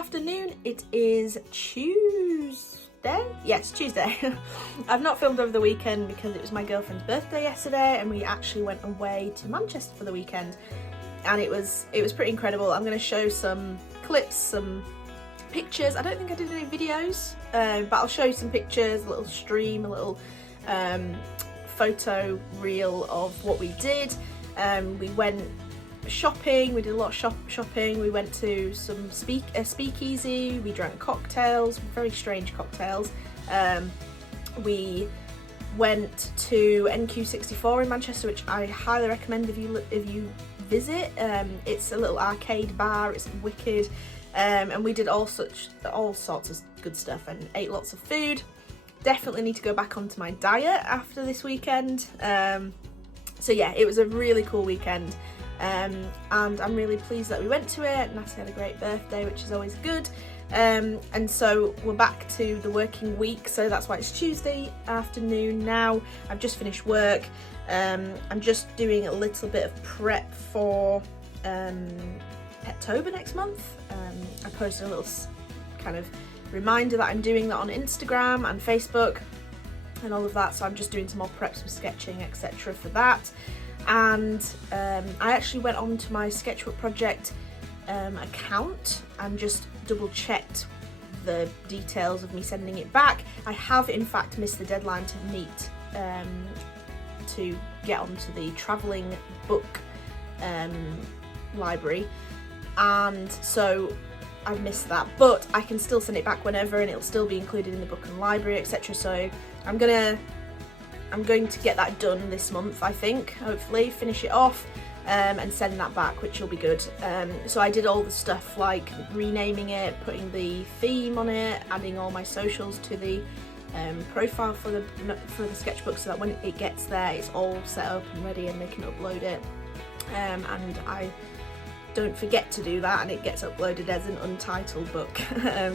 afternoon. It is Tuesday. Yes, Tuesday. I've not filmed over the weekend because it was my girlfriend's birthday yesterday and we actually went away to Manchester for the weekend, and it was pretty incredible. I'm going to show some clips, some pictures. I don't think I did any videos, but I'll show you some pictures, a little stream, a little photo reel of what we did. We went shopping, we did a lot of shopping, we went to some speakeasy, we drank cocktails, very strange cocktails. We went to NQ64 in Manchester, which I highly recommend if you visit. It's a little arcade bar, it's wicked, and we did all sorts of good stuff and ate lots of food. Definitely need to go back onto my diet after this weekend. So yeah, it was a really cool weekend, and I'm really pleased that we went to it. Natty had a great birthday, which is always good. And so we're back to the working week, so that's why it's Tuesday afternoon now. I've just finished work. I'm just doing a little bit of prep for Pettober next month. I posted a little kind of reminder that I'm doing that on Instagram and Facebook and all of that, so I'm just doing some more preps with sketching, etc. for that. And I actually went on to my sketchbook project account and just double checked the details of me sending it back. I have in fact missed the deadline to meet to get onto the travelling book library, and so I've missed that, but I can still send it back whenever and it'll still be included in the book and library, etc. So I'm going to get that done this month, I think, hopefully finish it off and send that back, which will be good. So I did all the stuff like renaming it, putting the theme on it, adding all my socials to the profile for the sketchbook, so that when it gets there it's all set up and ready and they can upload it, and I don't forget to do that and it gets uploaded as an untitled book.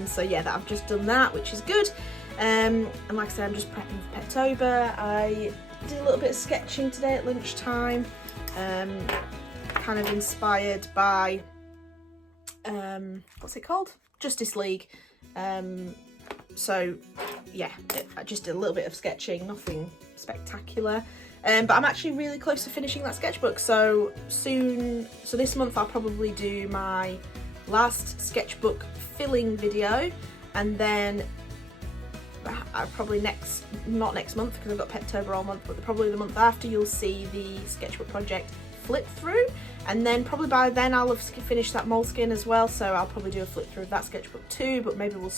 So yeah, that I've just done that, which is good. And like I said, I'm just prepping for Pettober. I did a little bit of sketching today at lunchtime, kind of inspired by what's it called? Justice League. So yeah, I just did a little bit of sketching, nothing spectacular. But I'm actually really close to finishing that sketchbook, so soon. So this month I'll probably do my last sketchbook filling video, and then probably not next month because I've got Pettober all month, but probably the month after you'll see the sketchbook project flip through, and then probably by then I'll have finished that moleskin as well, so I'll probably do a flip through of that sketchbook too, but maybe we'll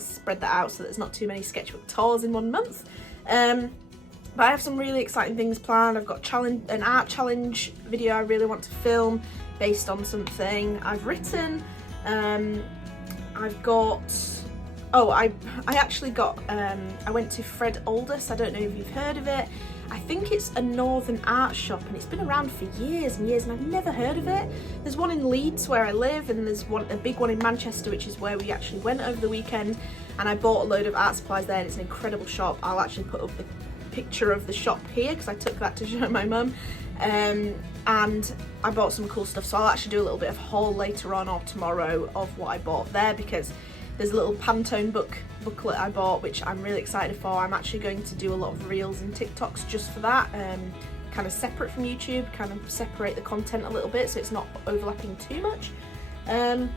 spread that out so there's not too many sketchbook tours in 1 month. But I have some really exciting things planned. I've got an art challenge video I really want to film based on something I've written. I've got, I actually got, I went to Fred Aldous, I don't know if you've heard of it. I think it's a northern art shop and it's been around for years and years and I've never heard of it. There's one in Leeds where I live, and there's a big one in Manchester, which is where we actually went over the weekend, and I bought a load of art supplies there, and it's an incredible shop. I'll actually put up the picture of the shop here because I took that to show my mum, and I bought some cool stuff, so I'll actually do a little bit of haul later on or tomorrow of what I bought there, because there's a little Pantone booklet I bought which I'm really excited for. I'm actually going to do a lot of reels and TikToks just for that, kind of separate from YouTube, kind of separate the content a little bit so it's not overlapping too much, and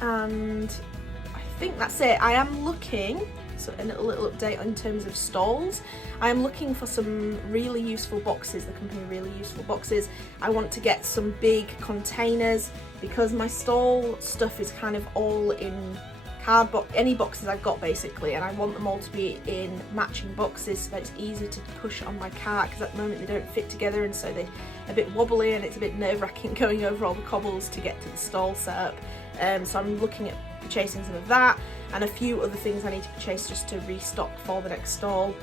I think that's it. I am looking, so a little update in terms of stalls. I am looking for some really useful boxes, the company Really Useful Boxes. I want to get some big containers because my stall stuff is kind of all in cardboard, any boxes I've got basically, and I want them all to be in matching boxes so that it's easy to push on my cart, because at the moment they don't fit together and so they're a bit wobbly and it's a bit nerve-wracking going over all the cobbles to get to the stall setup. So I'm looking at purchasing some of that and a few other things I need to purchase just to restock for the next stall.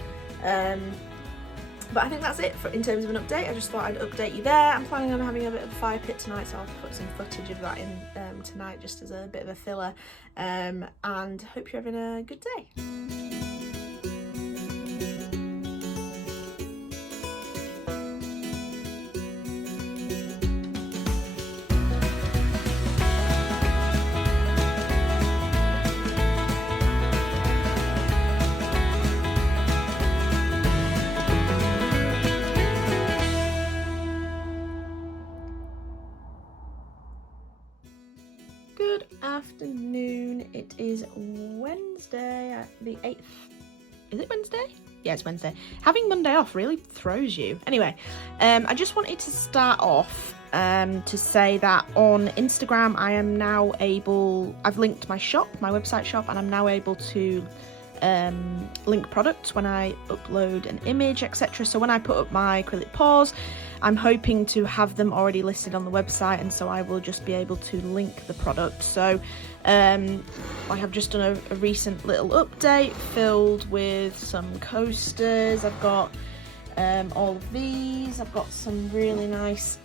But I think that's it in terms of an update. I just thought I'd update you there. I'm planning on having a bit of a fire pit tonight, so I'll put some footage of that in tonight just as a bit of a filler, and hope you're having a good day. afternoon. It is Wednesday, the 8th. Is it Wednesday? Yeah, it's Wednesday. Having Monday off really throws you. Anyway, I just wanted to start off to say that on Instagram I am now able, I've linked my shop, my website shop, and I'm now able to link products when I upload an image, etc. So when I put up my acrylic paws, I'm hoping to have them already listed on the website, and so I will just be able to link the product. So I have just done a recent little update filled with some coasters. I've got all of these. I've got some really nice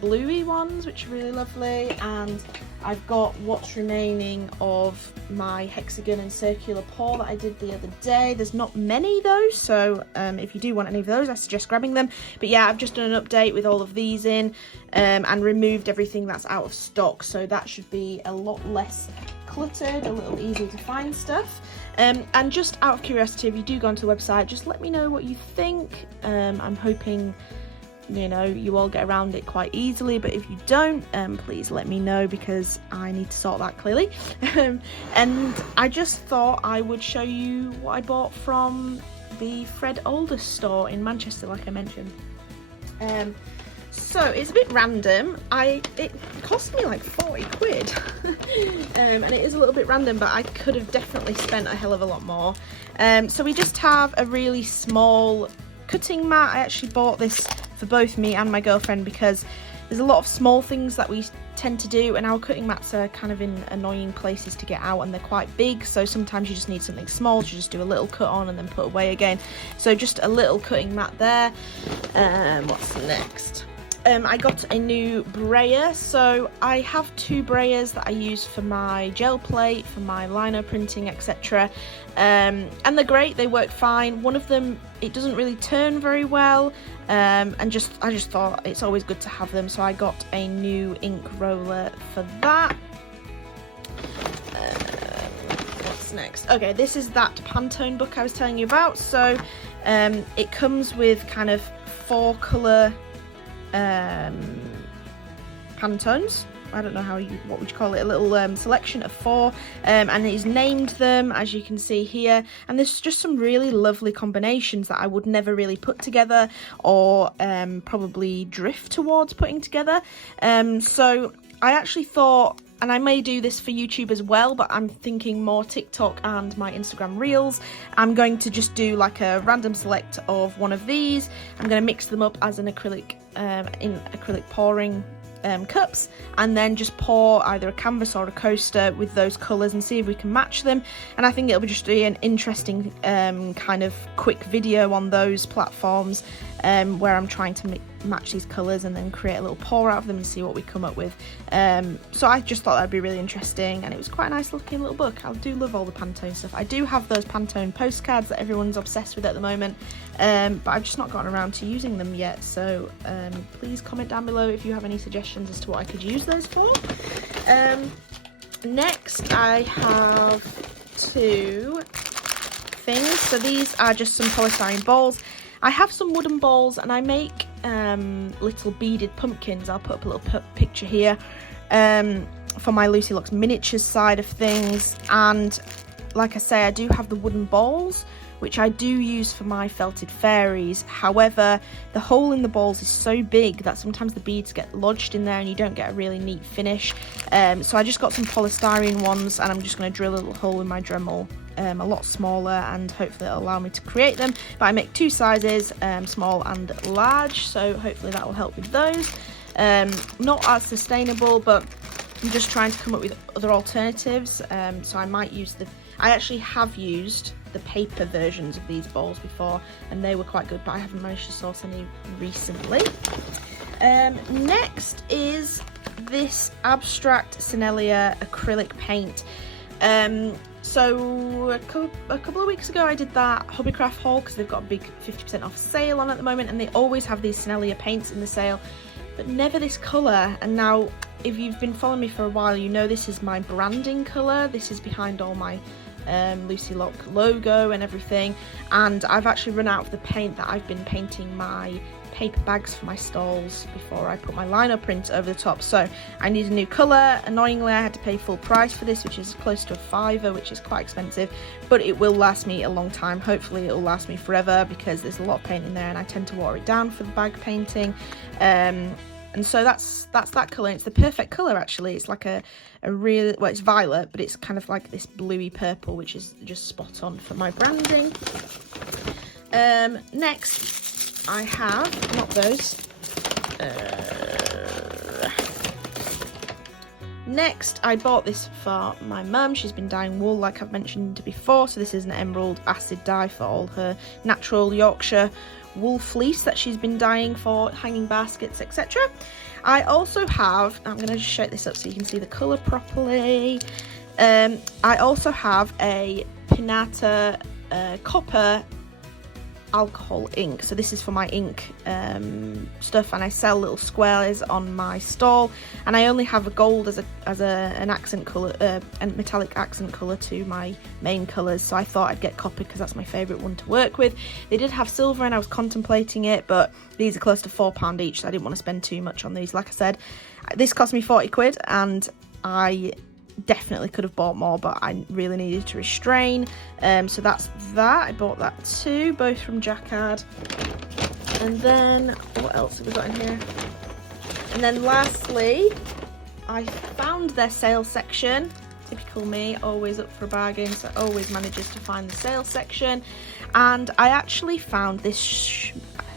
bluey ones which are really lovely, and I've got what's remaining of my hexagon and circular paw that I did the other day. There's not many though, so if you do want any of those I suggest grabbing them. But yeah, I've just done an update with all of these in and removed everything that's out of stock, so that should be a lot less cluttered, a little easier to find stuff. And just out of curiosity, if you do go onto the website, just let me know what you think. I'm hoping, you know, you all get around it quite easily, but if you don't, please let me know, because I need to sort that clearly. And I just thought I would show you what I bought from the Fred Aldous store in Manchester, like I mentioned. So it's a bit random. It cost me like 40 quid and it is a little bit random, but I could have definitely spent a hell of a lot more. So we just have a really small cutting mat. I actually bought this for both me and my girlfriend because there's a lot of small things that we tend to do, and our cutting mats are kind of in annoying places to get out, and they're quite big, so sometimes you just need something small to just do a little cut on and then put away again. So just a little cutting mat there. What's next? I got a new brayer. So I have two brayers that I use for my gel plate, for my lino printing, etc. And they're great, they work fine. One of them, it doesn't really turn very well, and I just thought it's always good to have them, so I got a new ink roller for that. What's next? Okay, this is that Pantone book I was telling you about. So it comes with kind of 4 colour Pantones. I don't know what would you call it, a little selection of 4, and he's named them, as you can see here, and there's just some really lovely combinations that I would never really put together, or probably drift towards putting together. So I actually thought, and I may do this for YouTube as well, but I'm thinking more TikTok and my Instagram Reels. I'm going to just do like a random select of one of these. I'm going to mix them up as an acrylic, in acrylic pouring cups, and then just pour either a canvas or a coaster with those colours and see if we can match them. And I think it'll just be an interesting kind of quick video on those platforms where I'm trying to match these colours and then create a little pour out of them and see what we come up with. So I just thought that'd be really interesting, and it was quite a nice looking little book. I do love all the Pantone stuff. I do have those Pantone postcards that everyone's obsessed with at the moment, but I've just not gotten around to using them yet, so please comment down below if you have any suggestions as to what I could use those for. Next I have 2 things. So these are just some polystyrene balls. I have some wooden balls, and I make little beaded pumpkins. I'll put up a little picture here for my Lucy Locks miniatures side of things. And like I say, I do have the wooden balls, which I do use for my felted fairies. However, the hole in the balls is so big that sometimes the beads get lodged in there and you don't get a really neat finish. So I just got some polystyrene ones, and I'm just going to drill a little hole in my Dremel, a lot smaller, and hopefully it'll allow me to create them. But I make 2 sizes, small and large, so hopefully that will help with those. Not as sustainable, but I'm just trying to come up with other alternatives. So I might use I actually have used the paper versions of these balls before, and they were quite good, but I haven't managed to source any recently. Next is this abstract Cinahlia acrylic paint. So a couple of weeks ago I did that Hobbycraft haul because they've got a big 50% off sale on at the moment, and they always have these Cinahlia paints in the sale, but never this colour. And now, if you've been following me for a while, you know this is my branding colour. This is behind all my Lucy Lock logo and everything, and I've actually run out of the paint that I've been painting my paper bags for my stalls before I put my lino print over the top, so I need a new colour. Annoyingly, I had to pay full price for this, which is close to £5, which is quite expensive, but it will last me a long time. Hopefully it'll last me forever, because there's a lot of paint in there and I tend to water it down for the bag painting. And so that's that colour. It's the perfect colour, actually. It's like a real, well, it's violet, but it's kind of like this bluey purple, which is just spot on for my branding. Next I have, not those, next I bought this for my mum. She's been dyeing wool, like I've mentioned before, so this is an emerald acid dye for all her natural Yorkshire wool fleece that she's been dyeing for hanging baskets, etc. I also have, I'm going to just shake this up so you can see the colour properly. I also have a Pinata copper alcohol ink. So this is for my ink stuff, and I sell little squares on my stall, and I only have a gold as an accent colour, and metallic accent colour to my main colours, so I thought I'd get copper because that's my favourite one to work with. They did have silver and I was contemplating it, but these are close to £4 each, so I didn't want to spend too much on these. Like I said, this cost me 40 quid and I definitely could have bought more, but I really needed to restrain. So that's that. I bought that too, both from Jacquard. And then what else have we got in here? And then lastly, I found their sale section. Typical me, always up for a bargain, so always manages to find the sale section. And I actually found this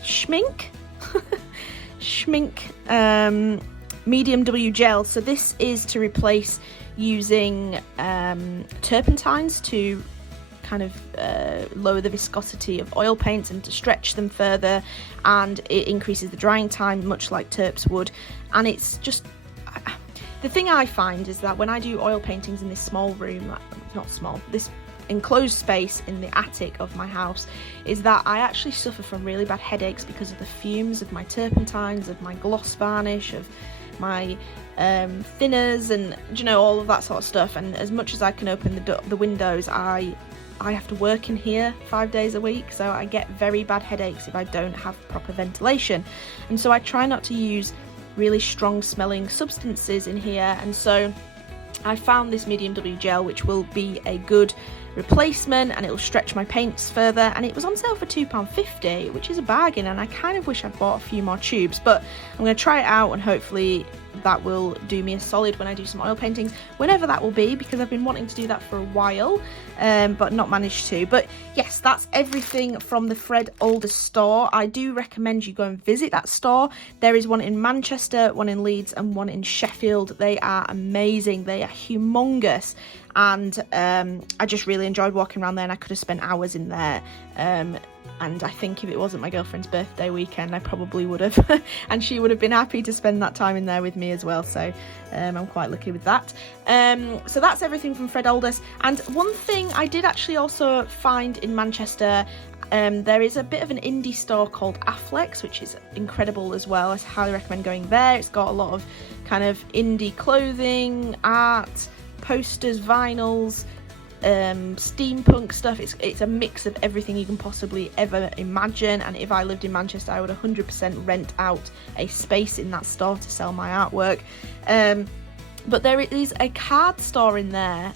schmink medium W gel. So this is to replace using turpentines to kind of lower the viscosity of oil paints and to stretch them further, and it increases the drying time much like turps would. And it's just, the thing I find is that when I do oil paintings in this small room, not small, this enclosed space in the attic of my house, is that I actually suffer from really bad headaches because of the fumes of my turpentines, of my gloss varnish, of my thinners, and all of that sort of stuff. And as much as I can open the windows, I have to work in here 5 days a week, so I get very bad headaches if I don't have proper ventilation. And so I try not to use really strong smelling substances in here, and so I found this medium W gel, which will be a good replacement, and it will stretch my paints further, and it was on sale for £2.50, which is a bargain, and I kind of wish I'd bought a few more tubes, but I'm going to try it out and hopefully that will do me a solid when I do some oil paintings, whenever that will be, because I've been wanting to do that for a while, but not managed to. But yes, that's everything from the Fred Alders store. I do recommend you go and visit that store. There is one in Manchester, one in Leeds, and one in Sheffield. They are amazing, they are humongous, and I just really enjoyed walking around there, and I could have spent hours in there. And I think if it wasn't my girlfriend's birthday weekend, I probably would have, and she would have been happy to spend that time in there with me as well, so I'm quite lucky with that. So that's everything from Fred Alders. And one thing I did actually also find in Manchester, there is a bit of an indie store called Afflex, which is incredible as well. I highly recommend going there. It's got a lot of kind of indie clothing, art, posters, vinyls, steampunk stuff. It's a mix of everything you can possibly ever imagine, and if I lived in Manchester, I would 100% rent out a space in that store to sell my artwork. But there is a card store in there.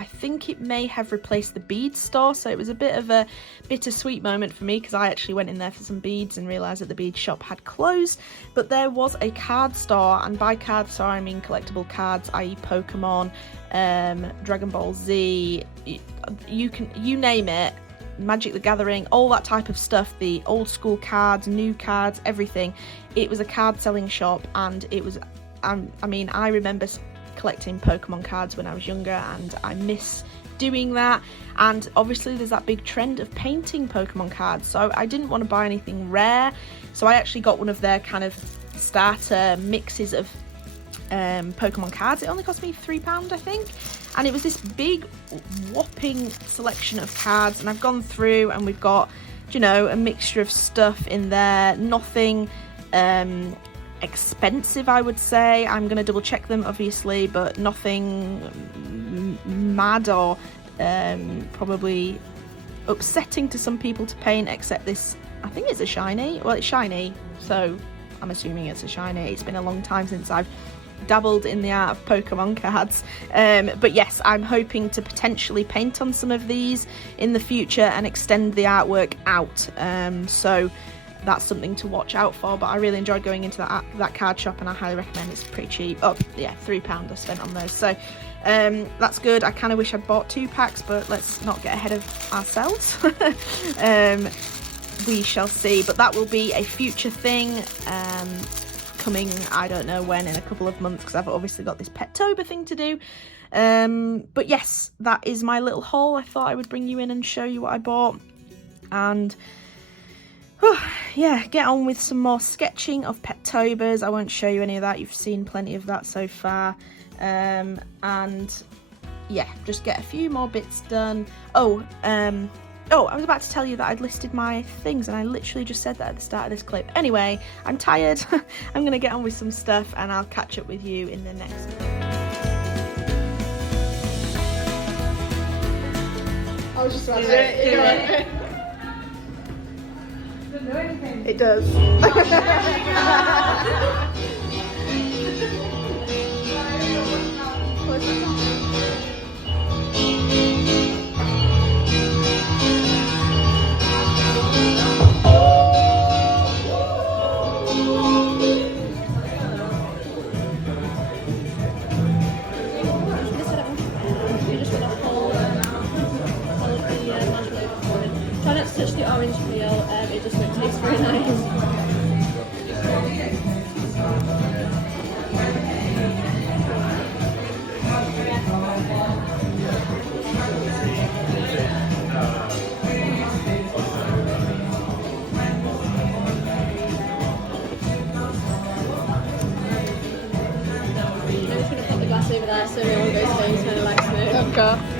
I think it may have replaced the beads store, so it was a bit of a bittersweet moment for me, because I actually went in there for some beads and realised that the bead shop had closed. But there was a card store, and by card store I mean collectible cards, i.e. Pokemon, Dragon Ball Z, you name it, Magic the Gathering, all that type of stuff, the old school cards, new cards, everything. It was a card selling shop, and it was, I mean, I remember collecting Pokemon cards when I was younger, and I miss doing that. And obviously there's that big trend of painting Pokemon cards, so I didn't want to buy anything rare, so I actually got one of their kind of starter mixes of Pokemon cards. It only cost me £3, I think, and it was this big whopping selection of cards, and I've gone through and we've got, a mixture of stuff in there. Nothing expensive, I would say. I'm going to double check them obviously, but nothing mad or probably upsetting to some people to paint, except this, I think it's a shiny. Well, it's shiny, so I'm assuming it's a shiny. It's been a long time since I've dabbled in the art of Pokemon cards, but yes, I'm hoping to potentially paint on some of these in the future and extend the artwork out, so that's something to watch out for. But I really enjoyed going into that card shop, and I highly recommend. It's pretty cheap. Oh yeah, £3 I spent on those, so that's good. I kind of wish I'd bought 2 packs, but let's not get ahead of ourselves. We shall see, but that will be a future thing, coming, I don't know when, in a couple of months, because I've obviously got this Pettober thing to do. But yes, that is my little haul. I thought I would bring you in and show you what I bought, and yeah, get on with some more sketching of Pettobers. I won't show you any of that, you've seen plenty of that so far, and yeah, just get a few more bits done. Oh, I was about to tell you that I'd listed my things, and I literally just said that at the start of this clip. Anyway, I'm tired. I'm gonna get on with some stuff, and I'll catch up with you in the next one. I was just about to say, doesn't do anything. It does. Try not to touch the orange peel, it just makes it taste very nice. I'm just going to put the glass over there so no one goes home smelling like smoke. Okay.